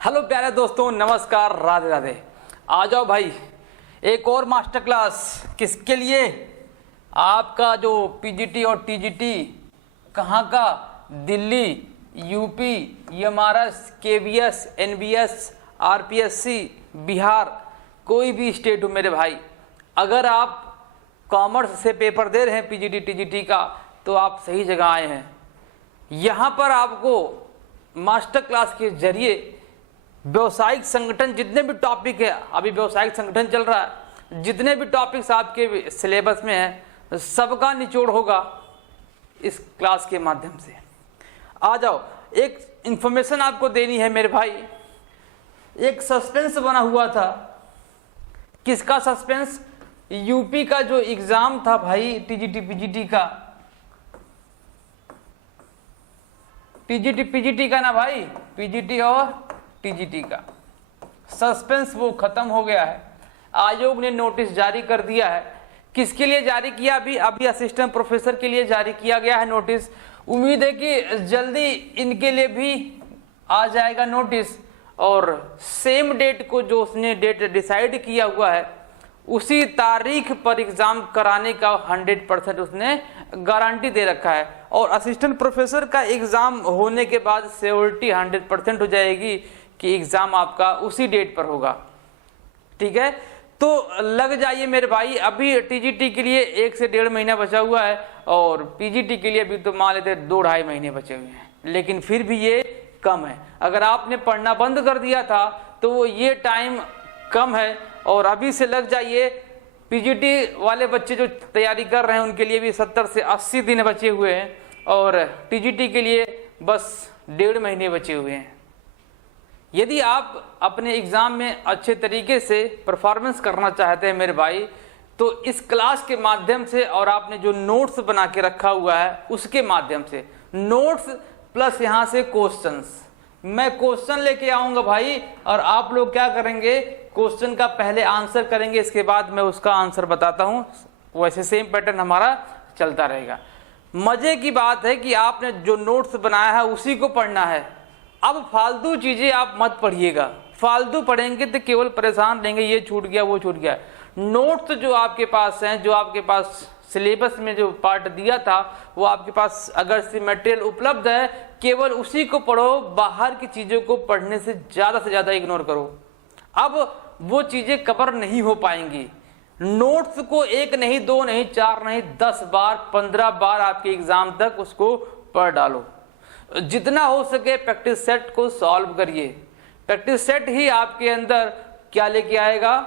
Hello प्यारे दोस्तों, नमस्कार, राधे राधे। आ जाओ भाई, एक और मास्टर क्लास। किसके लिए? आपका जो पीजीटी और टीजीटी कहाँ का, Delhi, UP, MRS, KVS, NBS, RPSC, Bihar, कोई भी स्टेट हो मेरे भाई, अगर आप कॉमर्स से पेपर दे रहे हैं पीजीटी टीजीटी का, तो आप सही जगह आए हैं। यहाँ पर आपको मास्टर क्लास के जरिए व्यवसायिक संगठन, जितने भी टॉपिक है, अभी व्यवसायिक संगठन चल रहा है, जितने भी टॉपिक्स आपके सिलेबस में हैं, सबका निचोड़ होगा इस क्लास के माध्यम से। आ जाओ, एक इंफॉर्मेशन आपको देनी है मेरे भाई। एक सस्पेंस बना हुआ था। किसका सस्पेंस? यूपी का जो एग्जाम था भाई, टीजीटी पीजीटी का, टीजीटी पीजीटी का ना भाई, पीजीटी और टीजीटी का सस्पेंस वो खत्म हो गया है। आयोग ने नोटिस जारी कर दिया है। किसके लिए जारी किया? अभी असिस्टेंट प्रोफेसर के लिए जारी किया गया है नोटिस। उम्मीद है कि जल्दी इनके लिए भी आ जाएगा नोटिस, और सेम डेट को, जो उसने डेट डिसाइड किया हुआ है, उसी तारीख पर एग्जाम कराने का 100% उसने गारंटी दे रखा है। और असिस्टेंट प्रोफेसर का एग्जाम होने के बाद श्योरिटी 100% हो जाएगी कि एग्जाम आपका उसी डेट पर होगा। ठीक है, तो लग जाइए मेरे भाई। अभी टीजीटी के लिए 1 से 1.5 महीना बचा हुआ है, और पीजीटी के लिए भी तो मान लेते 2-2.5 महीने बचे हुए हैं, लेकिन फिर भी ये कम है। अगर आपने पढ़ना बंद कर दिया था तो ये टाइम कम है, और अभी से लग जाइए। पीजीटी वाले बच्चे जो तैयारी कर रहे हैं उनके लिए भी 70 से 80 दिन बचे हुए हैं, और टीजीटी के लिए बस 1.5 महीने बचे हुए हैं। यदि आप अपने एग्जाम में अच्छे तरीके से परफॉर्मेंस करना चाहते हैं मेरे भाई, तो इस क्लास के माध्यम से, और आपने जो नोट्स बना के रखा हुआ है उसके माध्यम से, नोट्स प्लस यहाँ से क्वेश्चंस, मैं क्वेश्चन लेके आऊंगा भाई, और आप लोग क्या करेंगे, क्वेश्चन का पहले आंसर करेंगे, इसके बाद मैं उसका आंसर बताता हूँ। वैसे सेम पैटर्न हमारा चलता रहेगा। मजे की बात है कि आपने जो नोट्स बनाया है उसी को पढ़ना है। अब फालतू चीजें आप मत पढ़िएगा। फालतू पढ़ेंगे तो केवल परेशान रहेंगे, ये छूट गया वो छूट गया। नोट्स जो आपके पास हैं, जो आपके पास सिलेबस में जो पार्ट दिया था, वो आपके पास अगर से मटेरियल उपलब्ध है, केवल उसी को पढ़ो। बाहर की चीजों को पढ़ने से ज्यादा इग्नोर करो। अब वो चीजें कवर नहीं हो पाएंगी। नोट्स को 1 नहीं, 2 नहीं, 4 नहीं, 10 बार, 15 बार आपके एग्जाम तक उसको पढ़ डालो। जितना हो सके प्रैक्टिस सेट को सॉल्व करिए। प्रैक्टिस सेट ही आपके अंदर क्या लेके आएगा?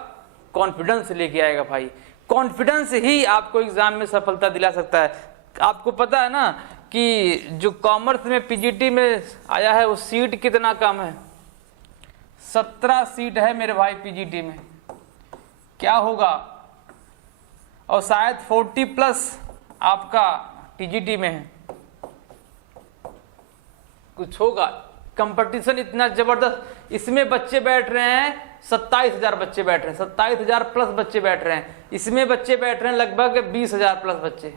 कॉन्फिडेंस लेके आएगा भाई। कॉन्फिडेंस ही आपको एग्जाम में सफलता दिला सकता है। आपको पता है ना कि जो कॉमर्स में पीजीटी में आया है, वो सीट कितना कम है? 17 सीट है मेरे भाई पीजीटी में। क्या होगा? और शायद 40+ आपका टीजीटी में है। कुछ होगा। कंपटीशन इतना जबरदस्त, इसमें बच्चे बैठ रहे हैं 27,000 बच्चे बैठ रहे हैं, 27,000+ बच्चे बैठ रहे हैं। इसमें बच्चे बैठ रहे हैं लगभग 20,000+ बच्चे।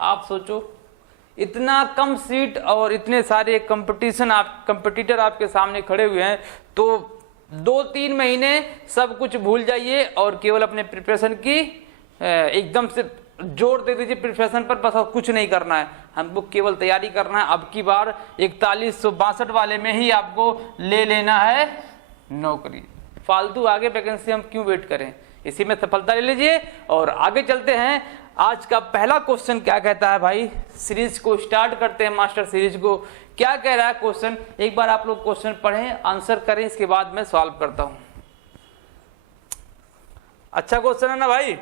आप सोचो, इतना कम सीट और इतने सारे कंपटीटर आपके सामने खड़े हुए हैं, तो 2-3 महीने सब कुछ भूल जाइए और केवल अपने प्रिपरेशन की एकदम से जोर दे दीजिए प्रिपरेशन पर। बस और कुछ नहीं करना है, हमको केवल तैयारी करना है। अब की बार 4162 वाले में ही आपको ले लेना है नौकरी। फालतू आगे वैकेंसी हम क्यों वेट करें, इसी में सफलता ले लीजिए। और आगे चलते हैं। आज का पहला क्वेश्चन क्या कहता है भाई? सीरीज को स्टार्ट करते हैं, मास्टर सीरीज को। क्या कह रहा है क्वेश्चन? एक बार आप लोग क्वेश्चन पढ़ें, आंसर करें, इसके बाद मैं सॉल्व करता हूं। अच्छा क्वेश्चन है ना भाई?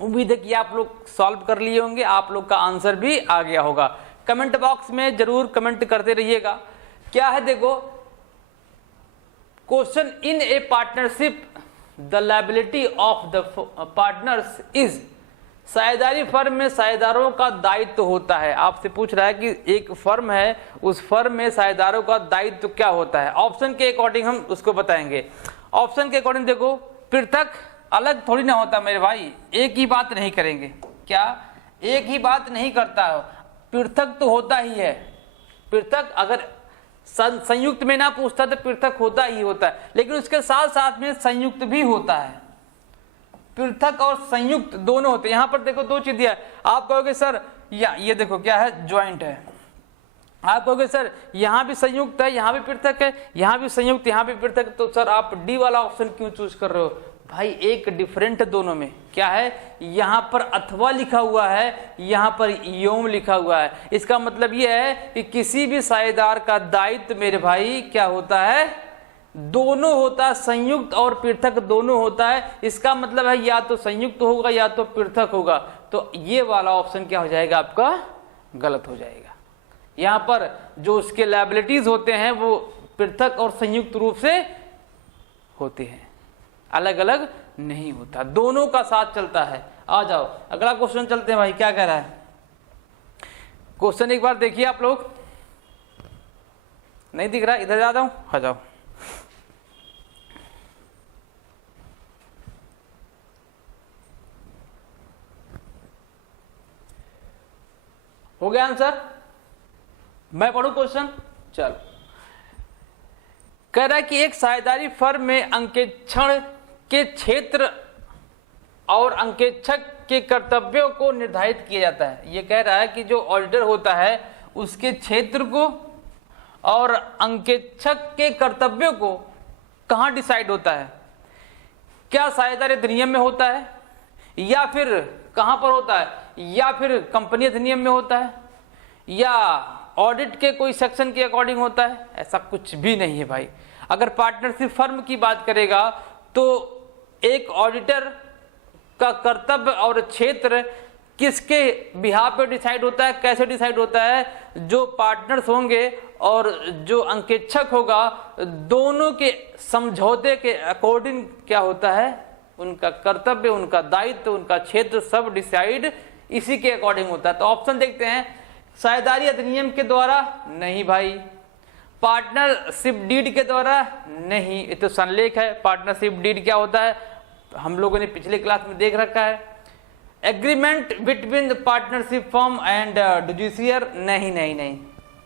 उम्मीद है कि आप लोग सॉल्व कर लिए होंगे, आप लोग का आंसर भी आ गया होगा। कमेंट बॉक्स में जरूर कमेंट करते रहिएगा। क्या है देखो question, in A partnership the liability of the partners is, साझेदारी फर्म में साझेदारों का दायित्व होता है। आपसे पूछ रहा है कि एक फर्म है, उस फर्म में साझेदारों का दायित्व क्या होता है। ऑप्शन के अकॉर्डिंग हम उसको बताएंगे। ऑप्शन के अकॉर्डिंग देखो, पृथक अलग थोड़ी ना होता मेरे भाई, एक ही बात नहीं करेंगे। क्या एक ही बात नहीं करता हो? पृथक तो होता ही है, पृथक अगर संयुक्त में ना पूछता तो पृथक होता ही होता है, लेकिन उसके साथ साथ में संयुक्त भी होता है। पृथक और संयुक्त दोनों होते हैं। यहां पर देखो दो चीज दिया है, आप कहोगे सर ये देखो क्या है, ज्वाइंट है। आप कहोगे सर यहां भी संयुक्त है, यहां भी पृथक है, यहां भी संयुक्त, यहां भी पृथक, तो सर आप डी वाला ऑप्शन क्यों चूज कर रहे हो? भाई एक डिफरेंट है दोनों में, क्या है, यहां पर अथवा लिखा हुआ है, यहां पर एवं लिखा हुआ है। इसका मतलब यह है कि किसी भी साझेदार का दायित्व मेरे भाई क्या होता है, दोनों होता है, संयुक्त और पृथक दोनों होता है। इसका मतलब है या तो संयुक्त होगा या तो पृथक होगा, तो ये वाला ऑप्शन क्या हो जाएगा आपका, गलत हो जाएगा। यहां पर जो उसके लायबिलिटीज होते हैं वो पृथक और संयुक्त रूप से होते हैं, अलग अलग नहीं होता, दोनों का साथ चलता है। आ जाओ अगला क्वेश्चन चलते हैं भाई, क्या कह रहा है क्वेश्चन, एक बार देखिए आप लोग। नहीं दिख रहा, इधर आ जाओ, आ जाओ। हो गया आंसर? मैं पढ़ू क्वेश्चन, चलो। कह रहा है कि एक साझेदारी फर्म में अंकेक्षण के क्षेत्र और अंकेक्षक के कर्तव्यों को निर्धारित किया जाता है। ये कह रहा है कि जो ऑडिटर होता है उसके क्षेत्र को और अंकेक्षक के कर्तव्यों को कहाँ डिसाइड होता है? क्या साझेदारी अधिनियम में होता है, या फिर कहाँ पर होता है, या फिर कंपनी अधिनियम में होता है, या ऑडिट के कोई सेक्शन के अकॉर्डिंग होता है? ऐसा कुछ भी नहीं है भाई। अगर पार्टनरशिप फर्म की बात करेगा तो एक ऑडिटर का कर्तव्य और क्षेत्र किसके बिहाफ पे डिसाइड होता है, कैसे डिसाइड होता है? जो पार्टनर्स होंगे और जो अंकेक्षक होगा, दोनों के समझौते के अकॉर्डिंग क्या होता है, उनका कर्तव्य, उनका दायित्व, उनका क्षेत्र सब डिसाइड इसी के अकॉर्डिंग होता है। तो ऑप्शन देखते हैं, साझेदारी अधिनियम के द्वारा नहीं भाई, पार्टनरशिप डीड के द्वारा नहीं, ये तो संलेख है। पार्टनरशिप डीड क्या होता है हम लोगों ने पिछले क्लास में देख रखा है। Agreement between the partnership firm and judiciary, नहीं नहीं नहीं,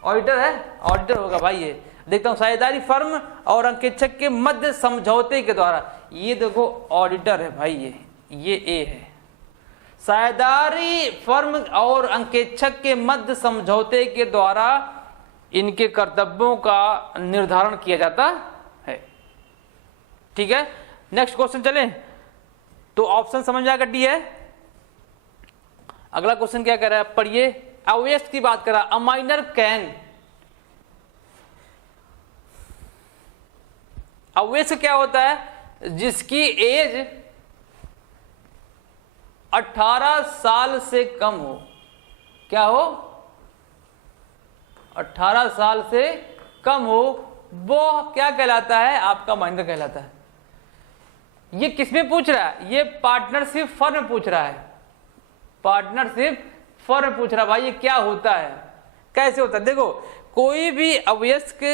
ऑडिटर है, ऑडिटर होगा भाई। ये देखता हूँ, साझेदारी फर्म और अंकेक्षक के मध्य समझौते के द्वारा, ये देखो ऑडिटर है भाई, ये ए है। साझेदारी फर्म और अंकेक्षक के मध्य समझौते के द्वारा इनके कर्तव्यों का निर्धारण किया जाता है। ठीक है, नेक्स्ट क्वेश्चन चलें। तो ऑप्शन समझ में आएगा, डी है। अगला क्वेश्चन क्या कह रहा है, पढ़िए। अवेस्ट की बात कर रहा है, अ माइनर कैन, अवेस्ट क्या होता है, जिसकी एज 18 साल से कम हो। क्या हो, 18 साल से कम हो, वो क्या कहलाता है, आपका माइनर कहलाता है। ये किसमें पूछ रहा है, ये पार्टनरशिप फर्म में पूछ रहा है, पार्टनरशिप फर्म में पूछ रहा है भाई, ये क्या होता है, कैसे होता है। देखो, कोई भी अवयस्क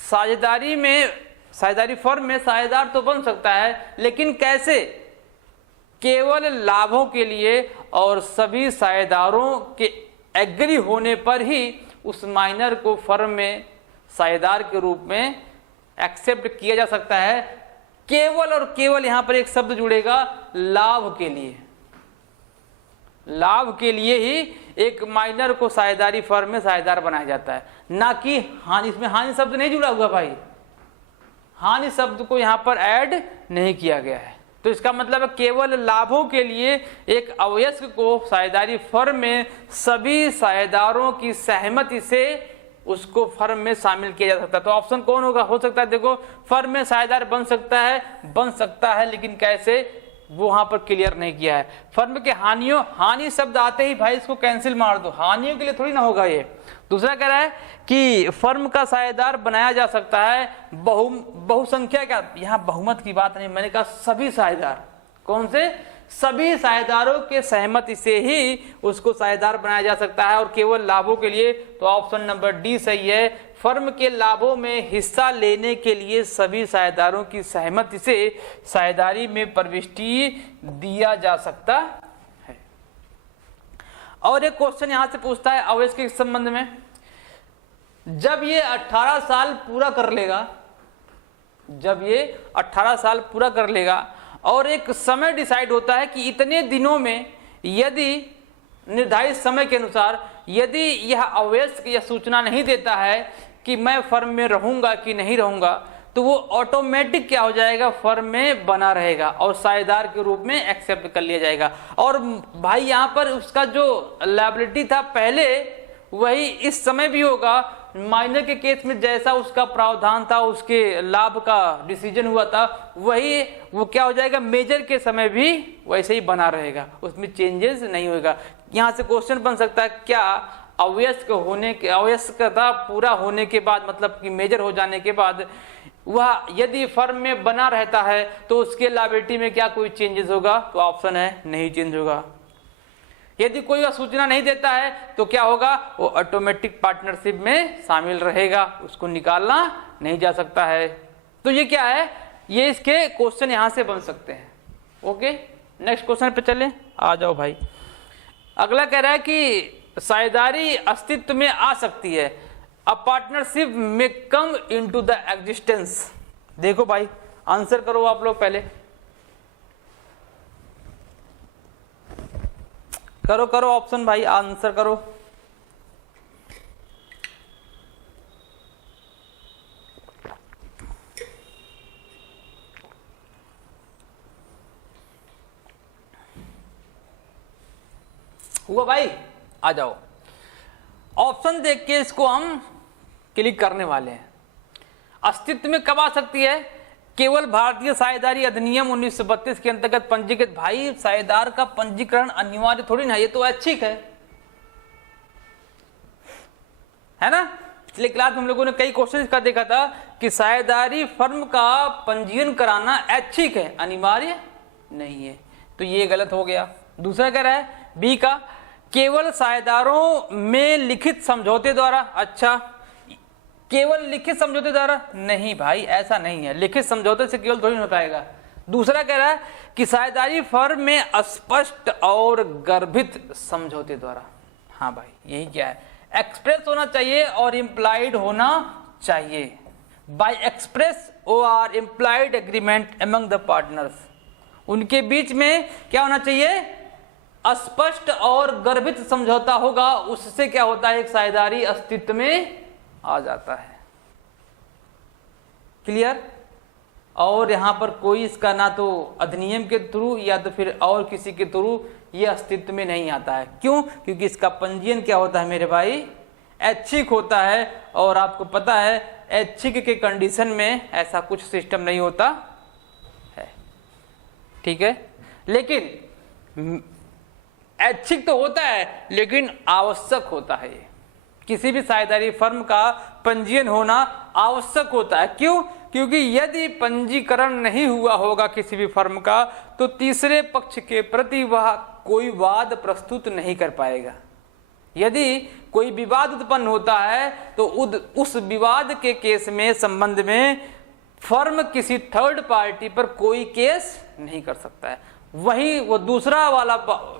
साझेदारी में, साझेदारी फर्म में साझेदार तो बन सकता है, लेकिन कैसे, केवल लाभों के लिए और सभी साझेदारों के एग्री होने पर ही उस माइनर को फर्म में साझेदार के रूप में एक्सेप्ट किया जा सकता है। केवल और केवल, यहां पर एक शब्द जुड़ेगा, लाभ के लिए, लाभ के लिए ही एक माइनर को साझेदारी फर्म में साझेदार बनाया जाता है, ना कि हानि। इसमें हानि शब्द नहीं जुड़ा हुआ भाई, हानि शब्द को यहां पर ऐड नहीं किया गया है। तो इसका मतलब है केवल लाभों के लिए एक अवयस्क को साझेदारी फर्म में सभी साझेदारों की सहमति से उसको फर्म में शामिल किया जा सकता है। तो ऑप्शन कौन होगा, हो सकता है, देखो, फर्म में साझेदार बन सकता है, लेकिन कैसे, वो वहां पर क्लियर नहीं किया है। फर्म के हानियों, हानि शब्द आते ही भाई इसको कैंसिल मार दो, हानियों के लिए थोड़ी ना होगा ये। दूसरा कह रहा है कि फर्म का साझेदार बनाया जा सकता है बहुसंख्या का, यहाँ बहुमत की बात नहीं, मैंने कहा सभी साझेदार, कौन से, सभी साझेदारों के सहमति से ही उसको साझेदार बनाया जा सकता है, और केवल लाभों के लिए। तो ऑप्शन नंबर डी सही है, फर्म के लाभों में हिस्सा लेने के लिए सभी साझेदारों की सहमति से साझेदारी में प्रविष्टि दिया जा सकता है। और एक क्वेश्चन यहां से पूछता है अवयस के संबंध में, जब ये 18 साल पूरा कर लेगा, जब ये 18 साल पूरा कर लेगा और एक समय डिसाइड होता है कि इतने दिनों में यदि निर्धारित समय के अनुसार यदि यह अवयस्क यह सूचना नहीं देता है कि मैं फर्म में रहूंगा कि नहीं रहूंगा, तो वो ऑटोमेटिक क्या हो जाएगा, फर्म में बना रहेगा और साझेदार के रूप में एक्सेप्ट कर लिया जाएगा। और भाई यहाँ पर उसका जो लायबिलिटी था पहले वही इस समय भी होगा। माइनर के केस में जैसा उसका प्रावधान था, उसके लाभ का डिसीजन हुआ था, वही वो क्या हो जाएगा, मेजर के समय भी वैसे ही बना रहेगा, उसमें चेंजेस नहीं होगा। यहाँ से क्वेश्चन बन सकता है, क्या अवयस्क होने के, अवयस्कता पूरा होने के बाद मतलब कि मेजर हो जाने के बाद वह यदि फर्म में बना रहता है तो उसके लायबिलिटी में क्या कोई चेंजेस होगा? तो ऑप्शन है नहीं चेंज होगा। यदि कोई सूचना नहीं देता है तो क्या होगा, वो ऑटोमेटिक पार्टनरशिप में शामिल रहेगा, उसको निकालना नहीं जा सकता है। तो ये क्या है, ये इसके क्वेश्चन यहां से बन सकते हैं। ओके, नेक्स्ट क्वेश्चन पे चलें, आ जाओ भाई। अगला कह रहा है कि साझेदारी अस्तित्व में आ सकती है, अ पार्टनरशिप में कम इनटू द एग्जिस्टेंस। देखो भाई, आंसर करो आप लोग, पहले करो करो ऑप्शन भाई, आंसर करो। हुआ भाई, आ जाओ। ऑप्शन देख के इसको हम क्लिक करने वाले हैं। अस्तित्व में कब आ सकती है? केवल भारतीय साझेदारी अधिनियम 1932 के अंतर्गत पंजीकृत। भाई साझेदार का पंजीकरण अनिवार्य थोड़ी ना, ये तो ऐच्छिक है ना। पिछले क्लास में हम लोगों ने कई क्वेश्चन का देखा था कि साझेदारी फर्म का पंजीयन कराना ऐच्छिक है, अनिवार्य नहीं है, तो ये गलत हो गया। दूसरा कह रहा है बी का, केवल साझेदारों में लिखित समझौते द्वारा। अच्छा, केवल लिखित समझौते द्वारा नहीं भाई, ऐसा नहीं है, लिखित समझौते से केवल थोड़ी हो पाएगा। दूसरा कह रहा है कि साझेदारी फर्म में स्पष्ट और गर्भित समझौते द्वारा। हाँ भाई, यही क्या है, एक्सप्रेस होना चाहिए और इम्प्लाइड होना चाहिए। बाय एक्सप्रेस और implied agreement among the partners, उनके बीच में क्या होना चाहिए, स्पष्ट और गर्भित समझौता होगा, उससे क्या होता है, एक साझेदारी अस्तित्व में आ जाता है। क्लियर? और यहां पर कोई इसका ना तो अधिनियम के थ्रू या तो फिर और किसी के थ्रू ये अस्तित्व में नहीं आता है। क्यों? क्योंकि इसका पंजीयन क्या होता है मेरे भाई, ऐच्छिक होता है। और आपको पता है ऐच्छिक के कंडीशन में ऐसा कुछ सिस्टम नहीं होता है, ठीक है। लेकिन ऐच्छिक तो होता है लेकिन आवश्यक होता है। ये किसी भी साझेदारी फर्म का पंजीयन होना आवश्यक होता है। क्यों? क्योंकि यदि पंजीकरण नहीं हुआ होगा किसी भी फर्म का तो तीसरे पक्ष के प्रति वह कोई वाद प्रस्तुत नहीं कर पाएगा। यदि कोई विवाद उत्पन्न होता है तो उस विवाद के केस में संबंध में फर्म किसी थर्ड पार्टी पर कोई केस नहीं कर सकता है। वही वो दूसरा वाला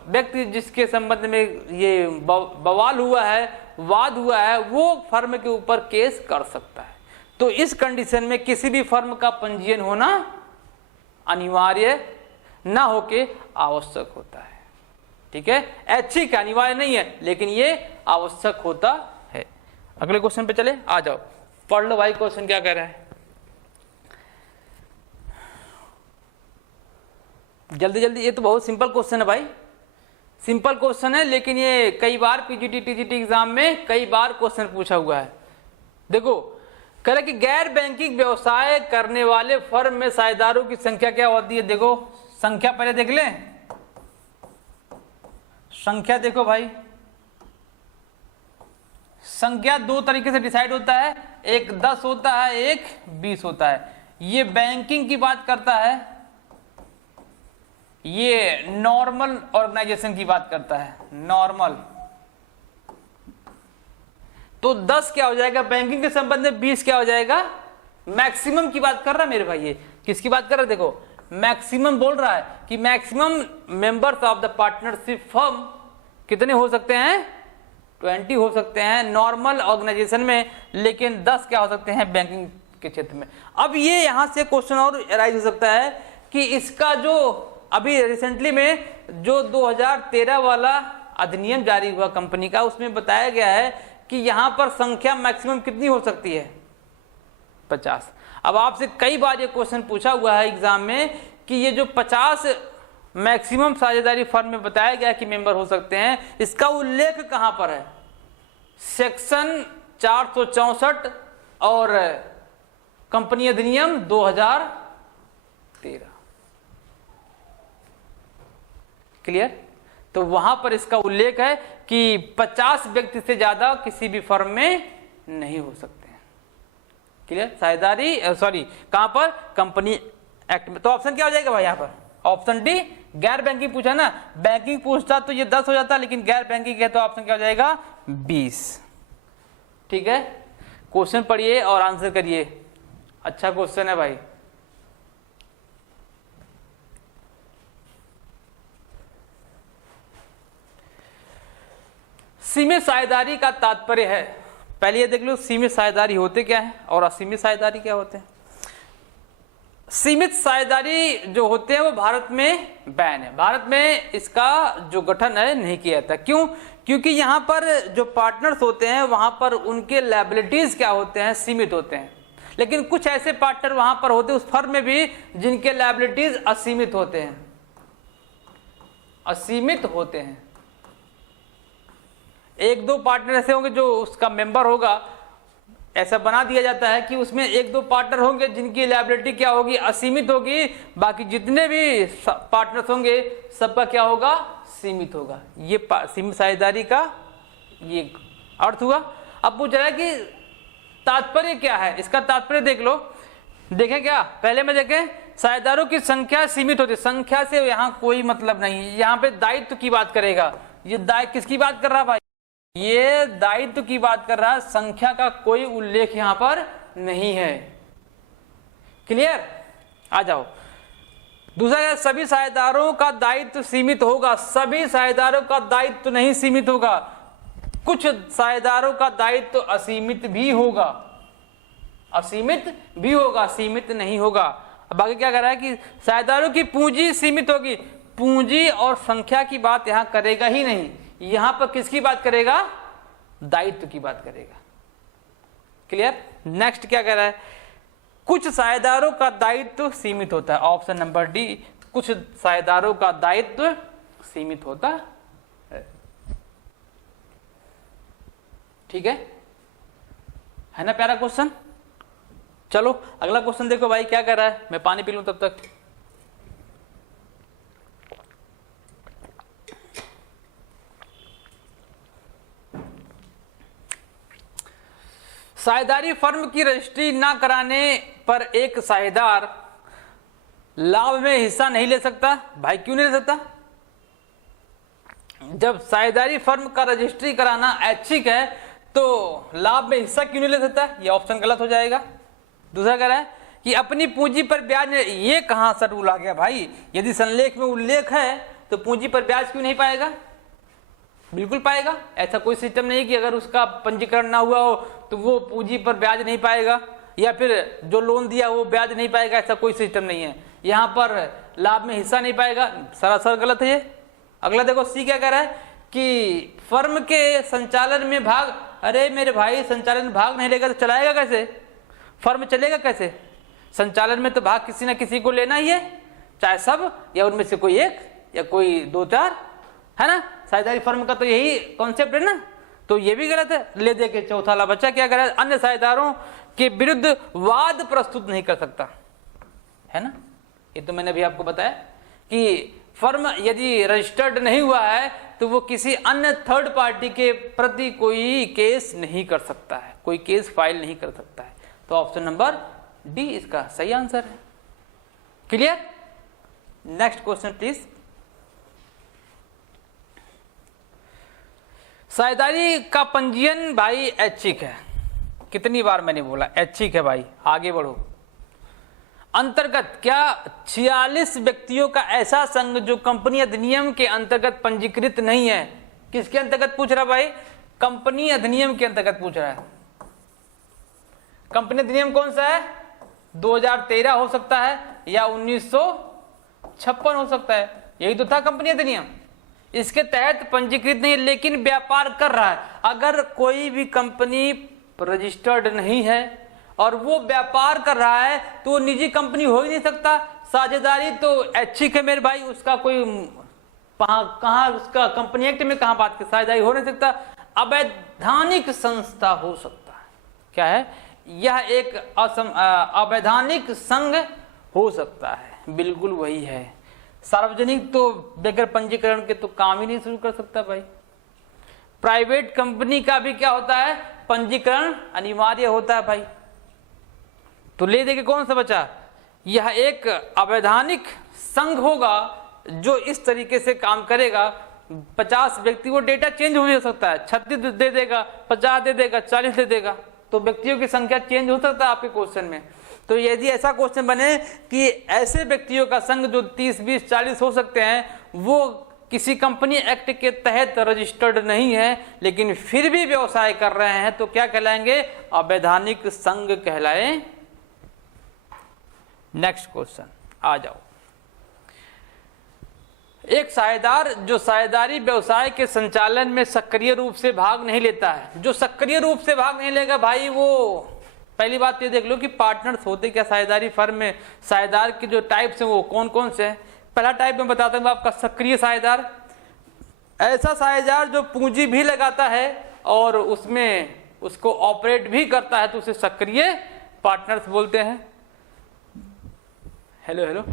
व्यक्ति जिसके संबंध में ये बवाल हुआ है, वाद हुआ है, वो फर्म के ऊपर केस कर सकता है। तो इस कंडीशन में किसी भी फर्म का पंजीयन होना अनिवार्य ना होके आवश्यक होता है, ठीक है। ऐच्छिक अनिवार्य नहीं है लेकिन ये आवश्यक होता है। अगले क्वेश्चन पे चले, आ जाओ, पढ़ लो भाई क्वेश्चन क्या कह रहा है। जल्दी जल्दी, ये तो बहुत सिंपल क्वेश्चन है भाई, सिंपल क्वेश्चन है, लेकिन ये कई बार पीजीटी टीजीटी एग्जाम में कई बार क्वेश्चन पूछा हुआ है। देखो, कह रहा कि गैर बैंकिंग व्यवसाय करने वाले फर्म में साझेदारों की संख्या क्या होती है। देखो संख्या पहले देख लें, संख्या देखो भाई, संख्या दो तरीके से डिसाइड होता है, एक 10 होता है, एक 20 होता है। ये बैंकिंग की बात करता है, ये नॉर्मल ऑर्गेनाइजेशन की बात करता है, नॉर्मल। तो 10 क्या हो जाएगा बैंकिंग के संबंध में, 20 क्या हो जाएगा मैक्सिमम की बात कर रहा है मेरे भाई। ये किसकी बात कर रहा है, देखो मैक्सिमम बोल रहा है कि maximum members of the partnership firm कितने हो सकते हैं? 20 हो सकते हैं नॉर्मल ऑर्गेनाइजेशन में, लेकिन 10 क्या हो सकते हैं बैंकिंग के क्षेत्र में। अब ये यहां से क्वेश्चन और राइज हो सकता है कि इसका जो अभी रिसेंटली में जो 2013 वाला अधिनियम जारी हुआ कंपनी का, उसमें बताया गया है कि यहां पर संख्या मैक्सिमम कितनी हो सकती है? 50। अब आपसे कई बार ये क्वेश्चन पूछा हुआ है एग्जाम में कि ये जो 50 मैक्सिमम साझेदारी फर्म में बताया गया कि मेंबर हो सकते हैं, इसका उल्लेख कहां पर है? सेक्शन 464 और कंपनी अधिनियम 2013। क्लियर? तो वहां पर इसका उल्लेख है कि 50 व्यक्ति से ज्यादा किसी भी फर्म में नहीं हो सकते हैं। क्लियर? साझेदारी कहां पर? कंपनी एक्ट में। तो ऑप्शन क्या हो जाएगा भाई यहां पर? Option D. गैर बैंकिंग पूछा ना, बैंकिंग पूछता तो ये 10 हो जाता, लेकिन गैर बैंकिंग है तो ऑप्शन क्या हो जाएगा? 20। ठीक है, क्वेश्चन पढ़िए और आंसर करिए। अच्छा क्वेश्चन है भाई। सीमित साझेदारी का तात्पर्य है, पहले ये देख लो सीमित साझेदारी होते क्या है और असीमित साझेदारी क्या होते हैं। सीमित साझेदारी जो होते हैं वो भारत में बैन है, भारत में इसका जो गठन है नहीं किया जाता। क्यों? क्योंकि यहां पर जो पार्टनर्स होते हैं वहां पर उनके लायबिलिटीज क्या होते हैं? सीमित होते हैं। लेकिन कुछ ऐसे पार्टनर वहां पर होते हैं उस फर्म में भी जिनके लायबिलिटीज असीमित होते हैं, असीमित होते हैं। एक दो पार्टनर ऐसे होंगे जो उसका मेंबर होगा, ऐसा बना दिया जाता है कि उसमें एक दो पार्टनर होंगे जिनकी लायबिलिटी क्या होगी? असीमित होगी। बाकी जितने भी पार्टनर्स होंगे सबका क्या होगा? सीमित होगा। ये सीमित साझेदारी का ये अर्थ हुआ। अब पूछ रहा है कि तात्पर्य क्या है, इसका तात्पर्य देख लो। देखें क्या, पहले में देखें साझेदारों की संख्या सीमित होती है, संख्या से यहाँ कोई मतलब नहीं। यहाँ पे दायित्व की बात करेगा, ये दायित्व किसकी बात कर रहा है भाई? ये दायित्व की बात कर रहा है, संख्या का कोई उल्लेख यहां पर नहीं है। क्लियर? आ जाओ। दूसरा है सभी साझेदारों का दायित्व सीमित होगा, सभी साझेदारों का दायित्व नहीं सीमित होगा, कुछ साझेदारों का दायित्व असीमित भी होगा, असीमित भी होगा, सीमित नहीं होगा। अब आगे क्या कर रहा है कि साझेदारों की पूंजी सीमित होगी, पूंजी और संख्या की बात यहां करेगा ही नहीं, यहां पर किसकी बात करेगा? दायित्व की बात करेगा। क्लियर? नेक्स्ट क्या कह रहा है? कुछ साझेदारों का दायित्व सीमित होता है, ऑप्शन नंबर डी, कुछ साझेदारों का दायित्व सीमित होता है। ठीक है ना प्यारा क्वेश्चन? चलो अगला क्वेश्चन देखो भाई क्या कर रहा है, मैं पानी पी लूं तब तक। साझेदारी फर्म की रजिस्ट्री न कराने पर एक साझेदार लाभ में हिस्सा नहीं ले सकता। भाई क्यों नहीं ले सकता? जब साझेदारी फर्म का रजिस्ट्री कराना ऐच्छिक है तो लाभ में हिस्सा क्यों नहीं ले सकता? ये ऑप्शन गलत हो जाएगा। दूसरा कह रहा है कि अपनी पूंजी पर ब्याज, ये कहां से रूल आ गया भाई? यदि संलेख में उल्लेख है तो पूंजी पर ब्याज क्यों नहीं पाएगा? बिल्कुल पाएगा। ऐसा कोई सिस्टम नहीं कि अगर उसका पंजीकरण ना हुआ हो तो वो पूंजी पर ब्याज नहीं पाएगा, या फिर जो लोन दिया वो ब्याज नहीं पाएगा, ऐसा कोई सिस्टम नहीं है। यहाँ पर लाभ में हिस्सा नहीं पाएगा, सरासर गलत है ये। अगला देखो सी क्या कह रहा है कि फर्म के संचालन में भाग, अरे मेरे भाई संचालन में भाग नहीं लेगा तो चलाएगा कैसे? फर्म चलेगा कैसे? संचालन में तो भाग किसी ना किसी को लेना ही है, चाहे सब या उनमें से कोई एक या कोई दो चार, है ना? साझेदारी फर्म का तो यही कॉन्सेप्ट है ना, तो ये भी गलत है। ले दे के चौथा वाला बच्चा क्या करे? अन्य साझेदारों के विरुद्ध वाद प्रस्तुत नहीं कर सकता, है ना? ये तो मैंने भी आपको बताया कि फर्म यदि रजिस्टर्ड नहीं हुआ है तो वो किसी अन्य थर्ड पार्टी के प्रति कोई केस नहीं कर सकता है, कोई केस फाइल नहीं कर सकता है। तो ऑप्शन नंबर डी इसका सही आंसर है। क्लियर? Next question please. साझेदारी का पंजीयन भाई ऐच्छिक है, कितनी बार मैंने बोला ऐच्छिक है भाई। आगे बढ़ो। अंतर्गत क्या 46 व्यक्तियों का ऐसा संघ जो कंपनी अधिनियम के अंतर्गत पंजीकृत नहीं है, किसके अंतर्गत पूछ रहा भाई? कंपनी अधिनियम के अंतर्गत पूछ रहा है। कंपनी अधिनियम कौन सा है? 2013 हो सकता है या 1956 हो सकता है, यही तो था कंपनी अधिनियम। इसके तहत पंजीकृत नहीं लेकिन व्यापार कर रहा है। अगर कोई भी कंपनी रजिस्टर्ड नहीं है और वो व्यापार कर रहा है तो वो निजी कंपनी हो ही नहीं सकता। साझेदारी तो ऐच्छिक है मेरे भाई, उसका कोई कहाँ उसका कंपनी एक्ट में कहाँ बात की साझेदारी हो नहीं सकता। अवैधानिक संस्था हो सकता है। क्या है? यह एक अवैधानिक संघ हो सकता है, बिल्कुल वही है। सार्वजनिक तो बगैर पंजीकरण के तो काम ही नहीं शुरू कर सकता भाई। प्राइवेट कंपनी का भी क्या होता है? पंजीकरण अनिवार्य होता है भाई। तो ले देके कौन सा बचा? यह एक अवैधानिक संघ होगा जो इस तरीके से काम करेगा। 50 व्यक्ति को डेटा चेंज हो सकता है, 36 दे देगा, 50 दे देगा, 40 दे देगा, तो व्यक्तियों की संख्या चेंज हो सकता है आपके क्वेश्चन में। तो यदि ऐसा क्वेश्चन बने कि ऐसे व्यक्तियों का संघ जो 30, 20, 40 हो सकते हैं, वो किसी कंपनी एक्ट के तहत रजिस्टर्ड नहीं है लेकिन फिर भी व्यवसाय कर रहे हैं, तो क्या कहलाएंगे? अवैधानिक संघ कहलाए। नेक्स्ट क्वेश्चन आ जाओ। एक साझेदार जो साझेदारी व्यवसाय के संचालन में सक्रिय रूप से भाग नहीं लेता है। जो सक्रिय रूप से भाग नहीं लेगा भाई, वो पहली बात ये देख लो कि पार्टनर्स होते क्या साझेदारी फर्म में। साझेदार के जो टाइप्स हैं वो कौन कौन से हैं? पहला टाइप मैं बताता हूँ आपका, सक्रिय साझेदार। ऐसा साझेदार जो पूंजी भी लगाता है और उसमें उसको ऑपरेट भी करता है, तो उसे सक्रिय पार्टनर्स बोलते हैं। हेलो हेलो,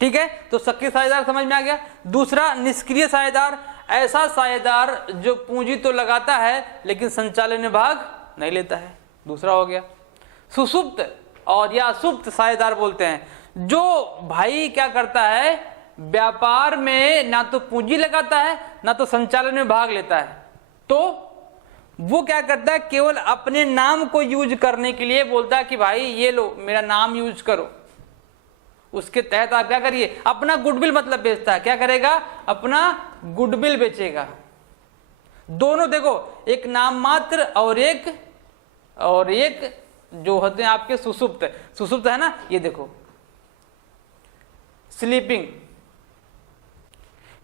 ठीक है। तो सक्रिय साझेदार समझ में आ गया। दूसरा निष्क्रिय साझेदार। ऐसा साझेदार जो पूंजी तो लगाता है लेकिन संचालन में भाग नहीं लेता है, दूसरा हो गया। सुषुप्त और या सुप्त साझेदार बोलते हैं, जो भाई क्या करता है? व्यापार में ना तो पूंजी लगाता है ना तो संचालन में भाग लेता है, तो वो क्या करता है? केवल अपने नाम को यूज करने के लिए बोलता है कि भाई ये लो मेरा नाम यूज करो। उसके तहत आप क्या करिए? अपना गुडविल मतलब बेचता है। क्या करेगा? अपना गुडविल बेचेगा। दोनों देखो, एक नाम मात्र और एक जो होते हैं आपके सुषुप्त है ना, ये देखो स्लीपिंग,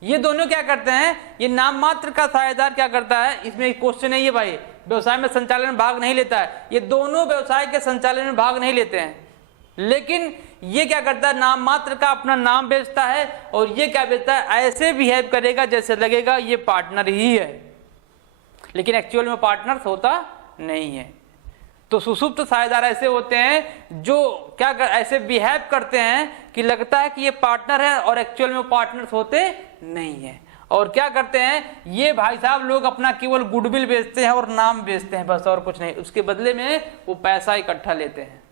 ये दोनों क्या करते हैं? ये नाम मात्र का साझेदार क्या करता है? इसमें क्वेश्चन है ये भाई, व्यवसाय में संचालन में भाग नहीं लेता है। ये दोनों व्यवसाय के संचालन में भाग नहीं लेते हैं, लेकिन ये क्या करता है? नाम मात्र का अपना नाम बेचता है और ये क्या बेचता है? ऐसे बिहेव करेगा जैसे लगेगा ये पार्टनर ही है, लेकिन एक्चुअल में पार्टनर होता नहीं है। तो सुषुप्त साझेदार ऐसे होते हैं जो क्या ऐसे बिहेव करते हैं कि लगता है कि ये पार्टनर है और एक्चुअल में पार्टनर्स होते नहीं है। और क्या करते हैं ये भाई साहब? लोग अपना केवल गुडविल बेचते हैं और नाम बेचते हैं, बस और कुछ नहीं। उसके बदले में वो पैसा इकट्ठा लेते हैं।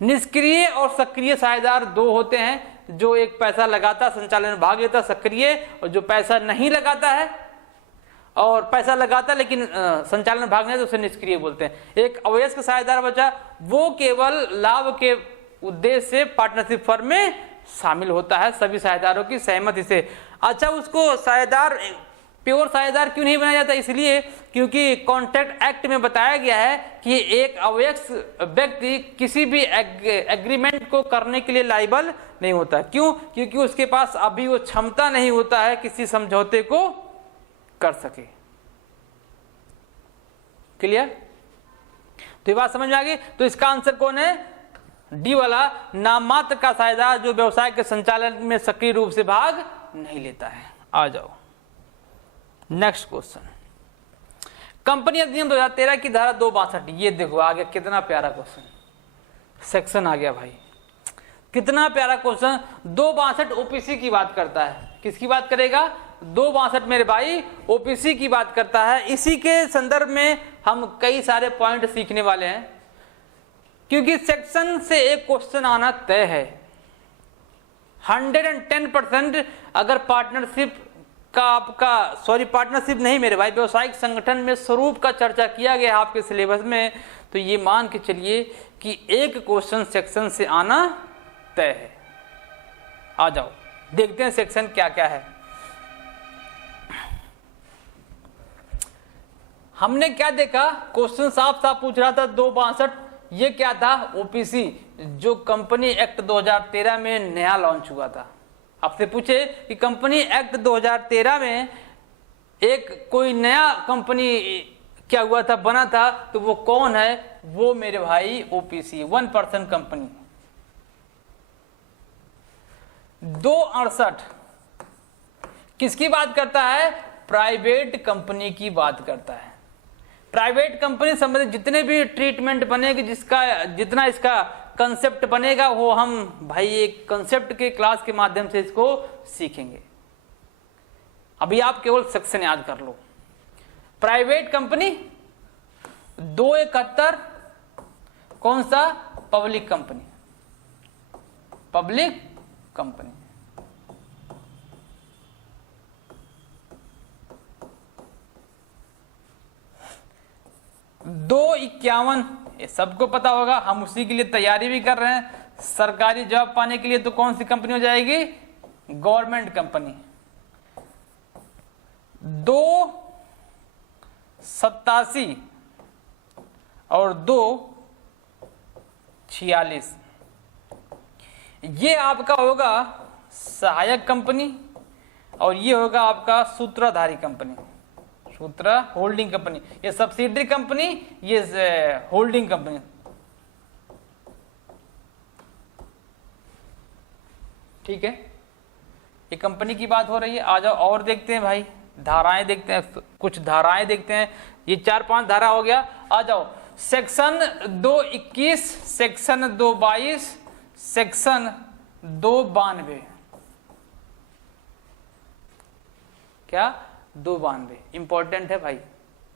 निष्क्रिय और सक्रिय साझेदार दो होते हैं, जो एक पैसा लगाता संचालन में भाग लेता सक्रिय, और जो पैसा नहीं लगाता है और पैसा लगाता लेकिन संचालन में भाग नहीं, तो उसे निष्क्रिय बोलते हैं। एक अवयस्क साझेदार बचा, वो केवल लाभ के उद्देश्य से पार्टनरशिप फर्म में शामिल होता है सभी साझेदारों की सहमति से। अच्छा, उसको साझेदार प्योर साझेदार क्यों नहीं बनाया जाता? इसलिए क्योंकि कॉन्ट्रैक्ट एक्ट में बताया गया है कि एक अवयस्क व्यक्ति किसी भी एग्रीमेंट को करने के लिए लायबल नहीं होता। क्यों? क्योंकि उसके पास अभी वो क्षमता नहीं होता है किसी समझौते को कर सके। क्लियर? तो ये बात समझ में आ गई। तो इसका आंसर कौन है? डी वाला, नाम मात्र का साझेदार जो व्यवसाय के संचालन में सक्रिय रूप से भाग नहीं लेता है। आ जाओ नेक्स्ट क्वेश्चन। कंपनी अधिनियम 2013 की धारा 262। ये देखो आ गया, कितना प्यारा क्वेश्चन, सेक्शन आ गया भाई, कितना प्यारा क्वेश्चन। 262 ओपीसी की बात करता है। किसकी बात करेगा? 262 मेरे भाई ओपीसी की बात करता है। इसी के संदर्भ में हम कई सारे पॉइंट सीखने वाले हैं, क्योंकि सेक्शन से एक क्वेश्चन आना तय है। 110% अगर पार्टनरशिप का आपका पार्टनरशिप नहीं मेरे भाई, व्यवसायिक संगठन में स्वरूप का चर्चा किया गया है आपके सिलेबस में, तो ये मान के चलिए कि एक क्वेश्चन सेक्शन से आना तय है। आ जाओ देखते हैं सेक्शन क्या क्या है। हमने क्या देखा, क्वेश्चन साफ साफ पूछ रहा था 262, ये क्या था, ओपीसी, जो कंपनी एक्ट 2013 में नया लॉन्च हुआ था। आपसे पूछे कि कंपनी एक्ट 2013 में एक कोई नया कंपनी क्या हुआ था, बना था, तो वो कौन है, वो मेरे भाई ओपीसी 1% कंपनी। 268 किसकी बात करता है, प्राइवेट कंपनी की बात करता है। प्राइवेट कंपनी संबंधित जितने भी ट्रीटमेंट बनेगी, जिसका जितना इसका कंसेप्ट बनेगा, वो हम भाई एक कंसेप्ट के क्लास के माध्यम से इसको सीखेंगे। अभी आप केवल सेक्शन याद कर लो। प्राइवेट कंपनी 271 कौन सा, पब्लिक कंपनी, पब्लिक कंपनी। दो 51 ये सबको पता होगा, हम उसी के लिए तैयारी भी कर रहे हैं। सरकारी जॉब पाने के लिए तो कौन सी कंपनी हो जाएगी, गवर्नमेंट कंपनी। 287 और 246 ये आपका होगा सहायक कंपनी, और ये होगा आपका सूत्रधारी कंपनी, सूत्र होल्डिंग कंपनी। ये सब्सिडरी कंपनी, ये होल्डिंग कंपनी। ठीक है, ये कंपनी की बात हो रही है। आ जाओ और देखते हैं भाई, धाराएं देखते हैं, कुछ धाराएं देखते हैं। ये 4-5 धारा हो गया। आ जाओ सेक्शन 221, सेक्शन 222, सेक्शन 292। क्या, 292 इंपॉर्टेंट है भाई,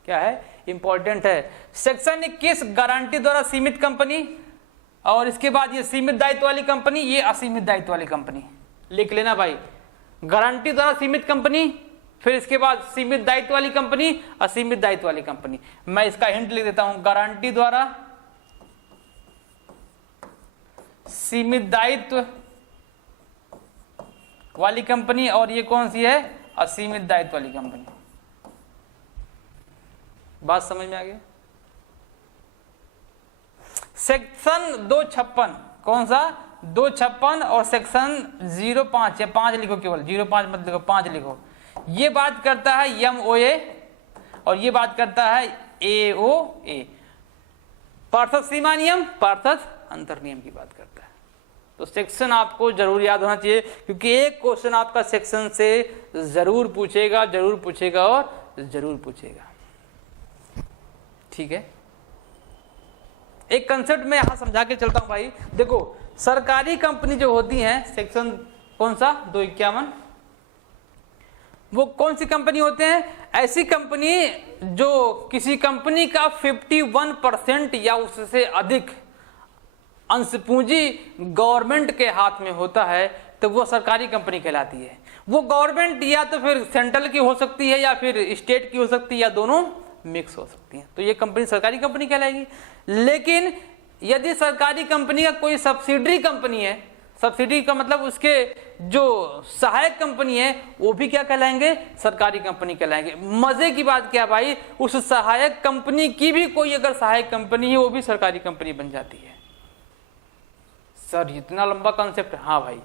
क्या है, इंपॉर्टेंट है। सेक्शन 21 गारंटी द्वारा सीमित कंपनी, और इसके बाद ये सीमित दायित्व वाली कंपनी, ये असीमित दायित्व वाली कंपनी। लिख लेना भाई, गारंटी द्वारा सीमित कंपनी, फिर इसके बाद सीमित दायित्व वाली कंपनी, असीमित दायित्व वाली कंपनी। मैं इसका हिंट लिख देता हूं, गारंटी द्वारा सीमित दायित्व वाली कंपनी, और ये कौन सी है, असीमित दायित्व वाली कंपनी। बात समझ में आ गई। सेक्शन 256 कौन सा, 256 और सेक्शन 05 या 5 लिखो, केवल 05 मत लिखो, 5 लिखो। ये बात करता है MOA और ये बात करता है AOA, पार्षद सीमा नियम, पार्षद अंतर नियम की बात करता है। तो सेक्शन आपको जरूर याद होना चाहिए, क्योंकि एक क्वेश्चन आपका सेक्शन से जरूर पूछेगा, जरूर पूछेगा और जरूर पूछेगा। ठीक है, एक कंसेप्ट में यहां समझा के चलता हूं भाई। देखो, सरकारी कंपनी जो होती है, सेक्शन कौन सा, 251, वो कौन सी कंपनी होते हैं, ऐसी कंपनी जो किसी कंपनी का 51% या उससे अधिक अंश पूंजी गवर्नमेंट के हाथ में होता है, तो वो सरकारी कंपनी कहलाती है। वो गवर्नमेंट या तो फिर सेंट्रल की हो सकती है, या फिर स्टेट की हो सकती है, या दोनों मिक्स हो सकती है, तो ये कंपनी सरकारी कंपनी कहलाएगी। लेकिन यदि सरकारी कंपनी का कोई सब्सिडरी कंपनी है, सब्सिडी का मतलब उसके जो सहायक कंपनी है, वो भी क्या कहलाएंगे, सरकारी कंपनी कहलाएंगे। मजे की बात क्या भाई, उस सहायक कंपनी की भी कोई अगर सहायक कंपनी है, वो भी सरकारी कंपनी बन जाती है। सर इतना लंबा कॉन्सेप्ट, हाँ भाई,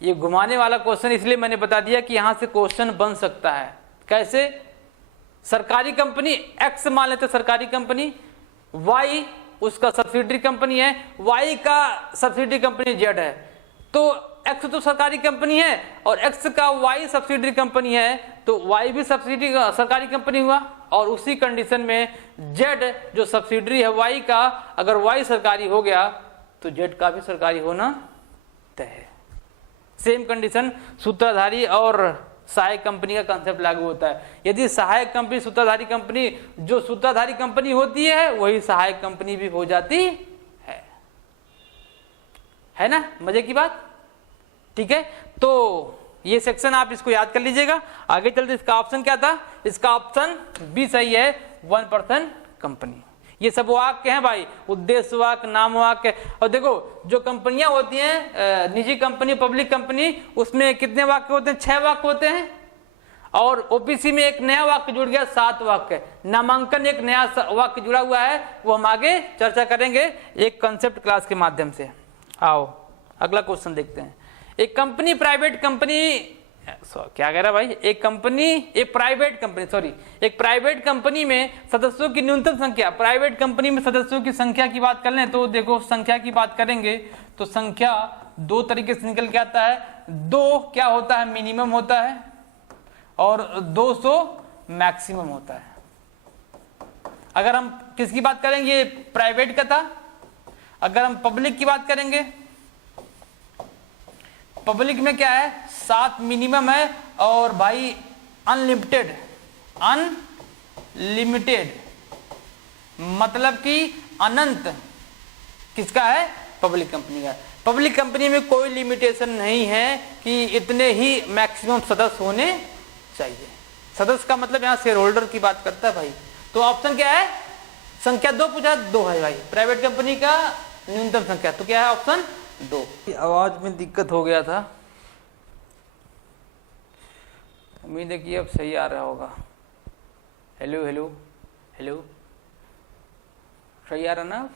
ये घुमाने वाला क्वेश्चन इसलिए मैंने बता दिया कि यहां से क्वेश्चन बन सकता है। कैसे, सरकारी कंपनी एक्स मान लेते, सरकारी कंपनी वाई उसका सब्सिडरी कंपनी है, वाई का सब्सिडरी कंपनी जेड है, तो एक्स तो सरकारी कंपनी है और एक्स का वाई सब्सिडरी कंपनी है, तो वाई भी सब्सिडी सरकारी कंपनी हुआ। और उसी कंडीशन में जेड जो सब्सिडरी है वाई का, अगर वाई सरकारी हो गया तो जेड का भी सरकारी होना तय है। सेम कंडीशन सूत्रधारी और सहायक कंपनी का कंसेप्ट लागू होता है। यदि सहायक कंपनी सूत्रधारी कंपनी, जो सूत्रधारी कंपनी होती है वही सहायक कंपनी भी हो जाती है ना, मजे की बात। ठीक है, तो ये सेक्शन आप इसको याद कर लीजिएगा। आगे चलते इसका ऑप्शन क्या था, इसका ऑप्शन बी सही है, 1% कंपनी। ये सब वाक्य हैं भाई, उद्देश्य वाक्य, नाम वाक्य। और देखो जो कंपनियां होती हैं, निजी कंपनी, पब्लिक कंपनी, उसमें कितने वाक्य होते हैं? 6 वाक्य होते हैं। और ओपीसी में एक नया वाक्य जुड़ गया, 7 वाक्य। नामांकन एक नया वाक्य जुड़ा हुआ है, वो हम आगे चर्चा करेंगे एक कंसेप्ट क्लास के माध्यम से। आओ अगला क्वेश्चन देखते हैं। एक कंपनी, प्राइवेट कंपनी, क्या कह रहा भाई, एक प्राइवेट कंपनी में सदस्यों की न्यूनतम संख्या, प्राइवेट कंपनी में सदस्यों की संख्या की बात कर लें तो देखो संख्या की बात करेंगे तो संख्या 2 तरीके से निकल के आता है। 2 क्या होता है? मिनिमम होता है, और 200 मैक्सिमम होता है। अगर हम किसकी बात करेंगे? प्राइवेट का था। अगर हम पब्लिक की बात करेंगे, पब्लिक में क्या है? 7 मिनिमम है, और भाई अनलिमिटेड मतलब कि अनंत किसका है? पब्लिक कंपनी का। पब्लिक कंपनी में कोई लिमिटेशन नहीं है कि इतने ही मैक्सिमम सदस्य होने चाहिए। सदस्य का मतलब यहाँ शेयर होल्डर की बात करता है भाई। तो ऑप्शन क्या है? संख्या 2 पूछा, 2 है भाई। प्राइवेट कंपनी का न्यूनतम संख्या, तो क्या है? ऑप्शन 2। आवाज में दिक्कत हो गया था, उम्मीद है कि अब सही आ रहा होगा। हेलो हेलो हेलो, सही आ रहा ना?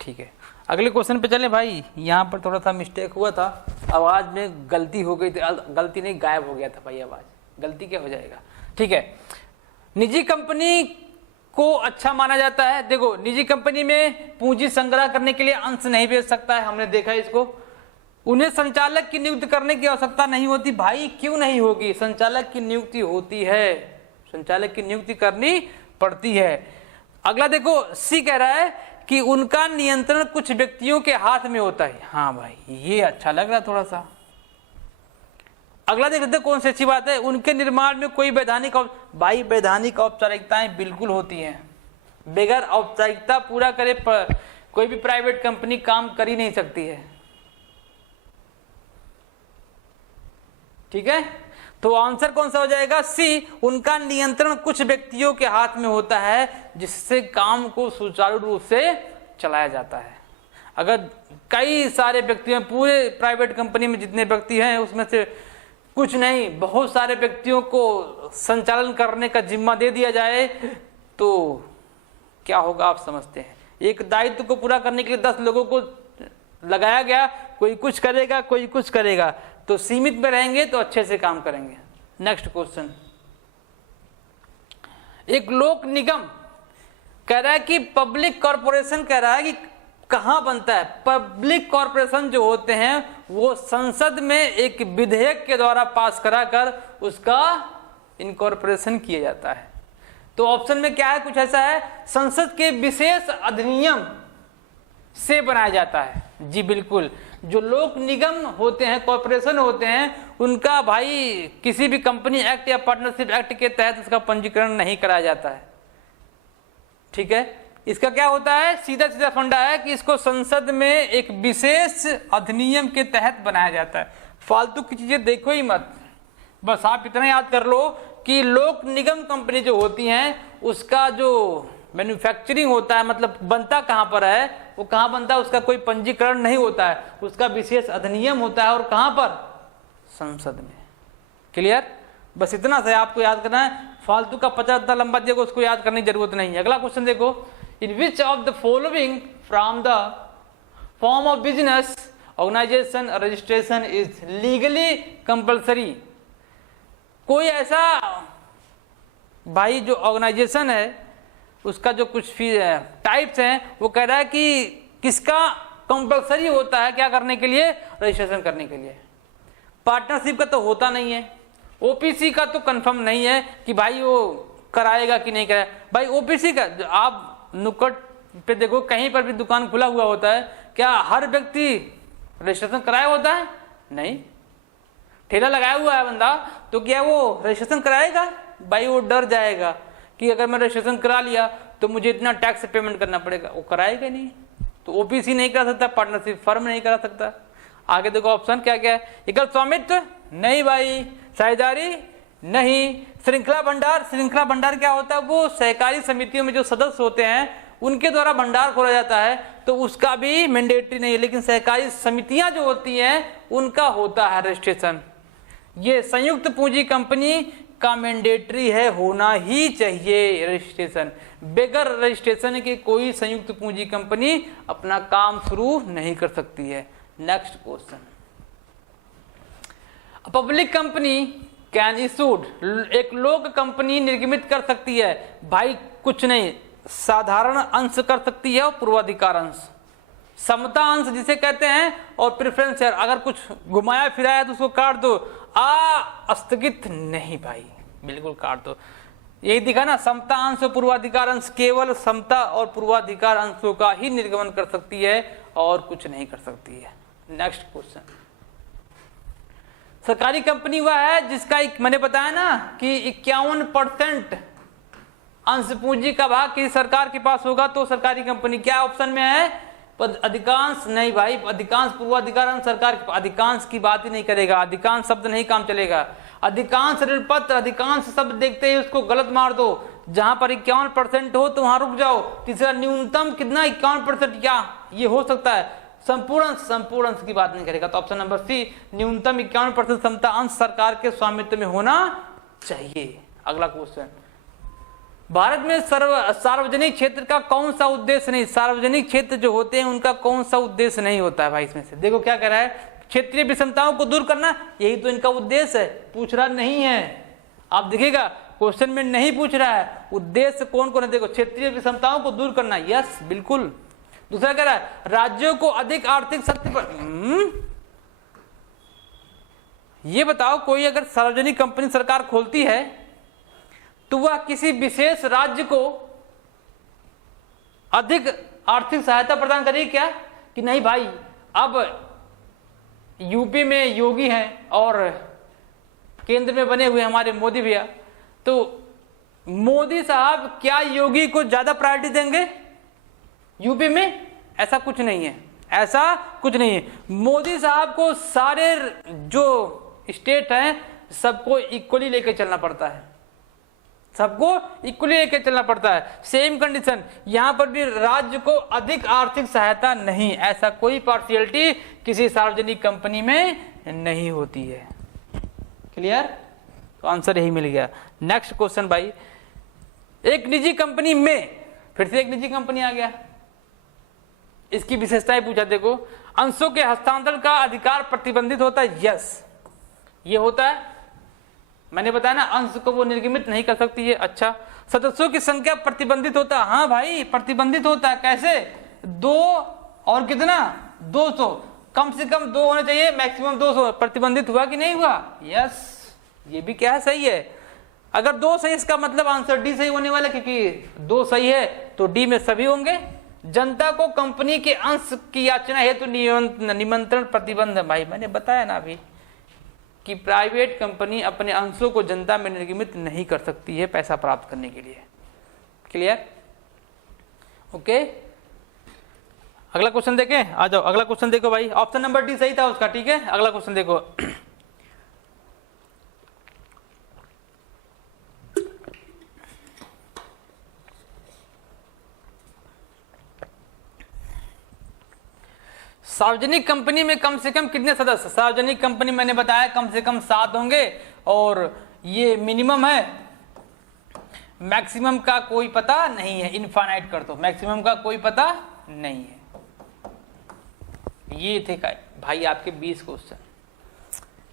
ठीक है, अगले क्वेश्चन पे चले भाई। यहाँ पर थोड़ा सा मिस्टेक हुआ था, आवाज में गलती हो गई थी। गलती नहीं, गायब हो गया था भाई आवाज। गलती क्या हो जाएगा? ठीक है। निजी कंपनी को अच्छा माना जाता है। देखो निजी कंपनी में पूंजी संग्रह करने के लिए अंश नहीं बेच सकता है, हमने देखा है इसको। उन्हें संचालक की नियुक्ति करने की आवश्यकता नहीं होती। भाई क्यों नहीं होगी? संचालक की नियुक्ति होती है, संचालक की नियुक्ति करनी पड़ती है। अगला देखो, सी कह रहा है कि उनका नियंत्रण कुछ व्यक्तियों के हाथ में होता है। हाँ भाई, ये अच्छा लग रहा थोड़ा सा। अगला देख लेते कौन सी अच्छी बात है। उनके निर्माण में कोई वैधानिक, भाई वैधानिक औपचारिकताएं बिल्कुल होती हैं। बगैर औपचारिकता पूरा करे कोई भी प्राइवेट कंपनी काम कर ही नहीं सकती है। ठीक है, तो आंसर कौन सा हो जाएगा? सी। उनका नियंत्रण कुछ व्यक्तियों के हाथ में होता है, जिससे काम को सुचारू रूप से चलाया जाता है। अगर कई सारे व्यक्ति हैं, पूरे प्राइवेट कंपनी में जितने व्यक्ति हैं उसमें से कुछ नहीं, बहुत सारे व्यक्तियों को संचालन करने का जिम्मा दे दिया जाए तो क्या होगा आप समझते हैं। एक दायित्व को पूरा करने के लिए 10 लोगों को लगाया गया, कोई कुछ करेगा कोई कुछ करेगा, तो सीमित में रहेंगे तो अच्छे से काम करेंगे। नेक्स्ट क्वेश्चन, एक लोक निगम कह रहा है कि पब्लिक कॉरपोरेशन कह रहा है कि कहां बनता है। पब्लिक कॉरपोरेशन जो होते हैं वो संसद में एक विधेयक के द्वारा पास कराकर उसका इनकॉर्पोरेशन किया जाता है। तो ऑप्शन में क्या है? कुछ ऐसा है, संसद के विशेष अधिनियम से बनाया जाता है। जी बिल्कुल, जो लोक निगम होते हैं, कॉरपोरेशन होते हैं, उनका भाई किसी भी कंपनी एक्ट या पार्टनरशिप एक्ट के तहत उसका पंजीकरण नहीं कराया जाता है। ठीक है, इसका क्या होता है? सीधा सीधा फंडा है कि इसको संसद में एक विशेष अधिनियम के तहत बनाया जाता है। फालतू की चीजें देखो ही मत, बस आप इतना याद कर लो कि लोक निगम कंपनी जो होती हैं उसका जो मैन्युफैक्चरिंग होता है, मतलब बनता कहां पर है, वो कहां बनता है, उसका कोई पंजीकरण नहीं होता है, उसका विशेष अधिनियम होता है। और कहां पर? संसद में। क्लियर? बस इतना सा आपको याद करना है। फालतू का 50 लंबा देखो, उसको याद करने की जरूरत नहीं है। अगला क्वेश्चन देखो, in which of the following from the form of business organisation registration is legally compulsory. कोई ऐसा भाई जो ऑर्गेनाइजेशन है उसका जो कुछ टाइप्स हैं, वो कह रहा है कि किसका कंपल्सरी होता है क्या करने के लिए? रजिस्ट्रेशन करने के लिए। पार्टनरशिप का तो होता नहीं है, ओपीसी का तो कंफर्म नहीं है कि भाई वो कराएगा कि नहीं कराएगा। भाई ओपीसी का आप नुक्कड़ पे देखो, कहीं पर भी दुकान खुला हुआ होता है, क्या हर व्यक्ति रजिस्ट्रेशन कराया होता है? नहीं। ठेला लगाया हुआ है बंदा, तो क्या वो रजिस्ट्रेशन कराएगा? भाई वो डर जाएगा कि अगर मैं रजिस्ट्रेशन करा लिया तो मुझे इतना टैक्स पेमेंट करना पड़ेगा, वो कराएगा नहीं। तो ओपीसी नहीं करा सकता, पार्टनरशिप फर्म नहीं करा सकता। आगे देखो ऑप्शन क्या क्या है। एकल स्वामित्व? नहीं भाई। साझेदारी? नहीं। श्रृंखला भंडार क्या होता है? वो सहकारी समितियों में जो सदस्य होते हैं उनके द्वारा भंडार खोला जाता है, तो उसका भी मैंडेटरी नहीं है, लेकिन सहकारी समितियां जो होती हैं उनका होता है रजिस्ट्रेशन। ये संयुक्त पूंजी कंपनी का मैंडेटरी है, होना ही चाहिए रजिस्ट्रेशन। बगैर रजिस्ट्रेशन के कोई संयुक्त पूंजी कंपनी अपना काम शुरू नहीं कर सकती है। Next question, public company can issued, एक लोक कंपनी निर्गमित कर सकती है भाई कुछ नहीं, साधारण अंश कर सकती है और पूर्वाधिकार अंश, समता अंश जिसे कहते हैं, और प्रेफरेंस शेयर। अगर कुछ घुमाया फिराया तो उसको काट दो, स्थगित नहीं भाई, बिल्कुल काट दो। यही दिखा ना, समता अंश और पूर्वाधिकार अंश, केवल समता और पूर्वाधिकार अंशों का ही निर्गमन कर सकती है और कुछ नहीं कर सकती है। नेक्स्ट क्वेश्चन, सरकारी कंपनी वह है जिसका मैंने बताया ना कि 51% अंश पूंजी का भाग किसी सरकार के पास होगा तो सरकारी कंपनी। क्या ऑप्शन में है? अधिकांश नहीं भाई, अधिकांश पूर्वाधिकार अंश सरकार, अधिकांश की बात ही नहीं करेगा, अधिकांश शब्द नहीं काम चलेगा। अधिकांश ऋण पत्र, अधिकांश शब्द देखते ही उसको गलत मार दो। जहां पर 51% हो तो वहां रुक जाओ। तीसरा, न्यूनतम कितना? 51%, क्या ये हो सकता है? संपूर्ण अंश की बात नहीं करेगा, तो ऑप्शन नंबर सी, न्यूनतम 51% समता अंश सरकार के स्वामित्व में होना चाहिए। अगला क्वेश्चन, भारत में सार्वजनिक क्षेत्र का कौन सा उद्देश्य नहीं? सार्वजनिक क्षेत्र जो होते हैं उनका कौन सा उद्देश्य नहीं होता है भाई? इसमें से देखो क्या कह रहा है, क्षेत्रीय विषमताओं को दूर करना, यही तो इनका उद्देश्य है। पूछ रहा नहीं है, आप देखिएगा क्वेश्चन में नहीं पूछ रहा है उद्देश्य कौन कौन है। देखो, क्षेत्रीय विषमताओं को दूर करना, यस बिल्कुल। दूसरा कह रहा है राज्यों को अधिक आर्थिक शक्ति पर। ये बताओ, कोई अगर सार्वजनिक कंपनी सरकार खोलती है तो वह किसी विशेष राज्य को अधिक आर्थिक सहायता प्रदान करेगी क्या? कि नहीं भाई, अब यूपी में योगी हैं और केंद्र में बने हुए हमारे मोदी भैया, तो मोदी साहब क्या योगी को ज्यादा प्रायोरिटी देंगे यूपी में? ऐसा कुछ नहीं है, ऐसा कुछ नहीं है। मोदी साहब को सारे जो स्टेट हैं सबको इक्वली लेकर चलना पड़ता है, सबको इक्वली लेकर चलना पड़ता है। सेम कंडीशन यहां पर भी, राज्य को अधिक आर्थिक सहायता नहीं, ऐसा कोई पार्शियलिटी किसी सार्वजनिक कंपनी में नहीं होती है। क्लियर? तो आंसर यही मिल गया। नेक्स्ट क्वेश्चन भाई, एक निजी कंपनी में, फिर से एक निजी कंपनी आ गया, इसकी विशेषताएं पूछा। देखो, अंशों के हस्तांतरण का अधिकार प्रतिबंधित होता है, यस ये होता है, मैंने बताया ना, अंश को वो निर्गमित नहीं कर सकती है। अच्छा, सदस्यों की संख्या प्रतिबंधित होता है, हाँ भाई प्रतिबंधित होता है। कैसे? 2 और कितना? 200, कम से कम 2 होने चाहिए, मैक्सिमम 200। प्रतिबंधित हुआ कि नहीं हुआ? यस, ये भी क्या है? सही है। अगर 2 सही, इसका मतलब आंसर डी सही होने वाला, क्योंकि 2 सही है तो डी में सभी होंगे। जनता को कंपनी के अंश की याचना हेतु तो निमंत्रण प्रतिबंध, भाई मैंने बताया ना अभी कि प्राइवेट कंपनी अपने अंशों को जनता में निर्गमित नहीं कर सकती है पैसा प्राप्त करने के लिए। क्लियर? ओके, अगला क्वेश्चन देखें, आ जाओ। अगला क्वेश्चन देखो भाई, ऑप्शन नंबर डी सही था उसका, ठीक है। अगला क्वेश्चन देखो, सार्वजनिक कंपनी में कम से कम कितने सदस्य? सार्वजनिक कंपनी मैंने बताया कम से कम 7 होंगे, और ये मिनिमम है, मैक्सिमम का कोई पता नहीं है। इनफाइनाइट कर दो, मैक्सिमम का कोई पता नहीं है। ये थे भाई आपके 20 क्वेश्चन।